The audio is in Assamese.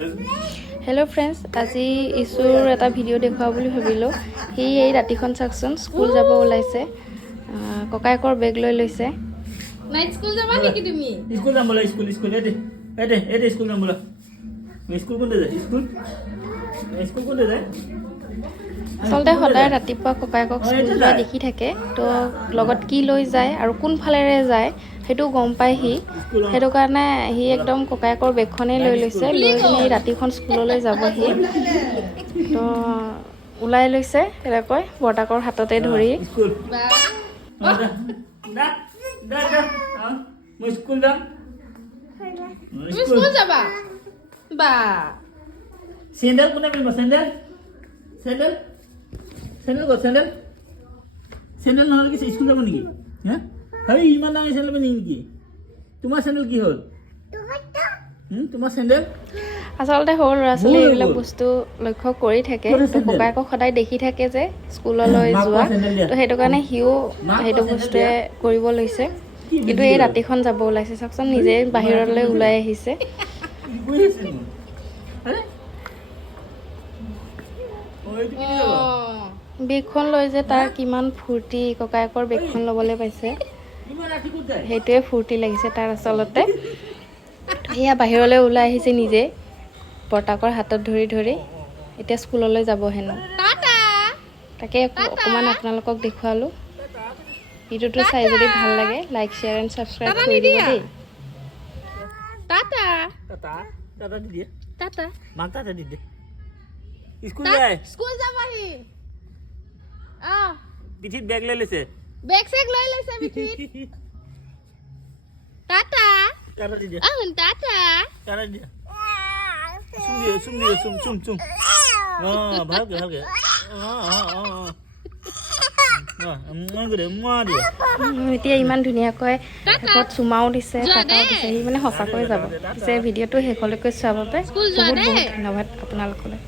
हेलो फ्रेंड्स আজি ইছুৰ এটা ভিডিও দেখুৱা বুলি ভাবিলো হি এই ৰাতিখন চাকচোন স্কুল যাব ওলাইছে ককায়েকৰ বেগ লৈ লৈছে নাইট স্কুল যাবা নেকি তুমি স্কুল যাম বলা স্কুল স্কুল এতে স্কুল যাম বলা স্কুল কোনতে যায় স্কুল কোনতে যায় আচলতে সদায় ৰাতিপুৱা ককায়েকক স্কুল যোৱা দেখি থাকে তো লগত কি লৈ যায় আৰু কোন ফালেৰে যায় হেতু গম পাই হি হেতু কাৰণে হি একদম ককায়েকৰ বেগখনে লৈ লৈছে লৈ কিনে এই ৰাতিখন স্কুললৈ যাব হি তো উলাই লৈছে এৰকৈ বৰ্তাকৰ হাততে ধৰি স্কুল দা মই স্কুল যাম স্কুল যাবা বা স্যান্ডেল কোনে পিন্ধিব স্যান্ডেল স্যান্ডেল স্যান্ডেল গো স্যান্ডেল স্যান্ডেল নহলে কি স্কুল যাব নেকি হ্যাঁ হেই ইমান দামী স্যান্ডেল পিন্ধি নেকি তোমাৰ স্যান্ডেল কি হ'ল তোমাৰ স্যান্ডেল আচলতে সৰু ল'ৰা ছোৱালী এইবিলাক বস্তু লক্ষ্য কৰি থাকে তো ককায়েকক সদায় দেখি থাকে যে স্কুললৈ যোৱা তো সেইটো কাৰণে হিও সেইটো বস্তুৱে কৰিব লৈছে কিন্তু এই ৰাতিখন যাব ওলাইছে চাকচোন নিজে বাহিৰলৈ ওলাই আহিছে বেগখন লৈ যে তাৰ কিমান ফূৰ্তি ককায়েকৰ বেগখন ল'বলৈ পাইছে সেইটোৱে ফূৰ্তি লাগিছে তাৰ আচলতে সেয়া বাহিৰলৈ ওলাই আহিছে নিজে বৰ্তাকৰ হাতত ধৰি ধৰি এতিয়া স্কুললৈ যাব হেনো তাকে অকণমান আপোনালোকক দেখুৱালো ভিডিঅ'টো চাই যদি ভাল লাগে লাইক শ্বেয়াৰ এণ্ড ছাবস্ক্ৰাইব কৰি দিব দেই টাটা টাটা দিদি টাটা মাক টাটা দিদি স্কুল যায় স্কুল যাবাহি পিঠিত বেগ লৈ লৈছে বেগ চেগ লৈ লৈছে বিঠিত টাটা টাটা দিদি টাটা টাটা দিদি চুম ভালকে এতিয়া ইমান ধুনীয়াকৈ হাতত চুমাও দিছে টাটাও দিছে সি মানে সঁচাকৈ যাব পিছে ভিডিঅ'টো শেষলৈকে চোৱাৰ বাবে বহুত বহুত ধন্যবাদ আপোনালোকলৈ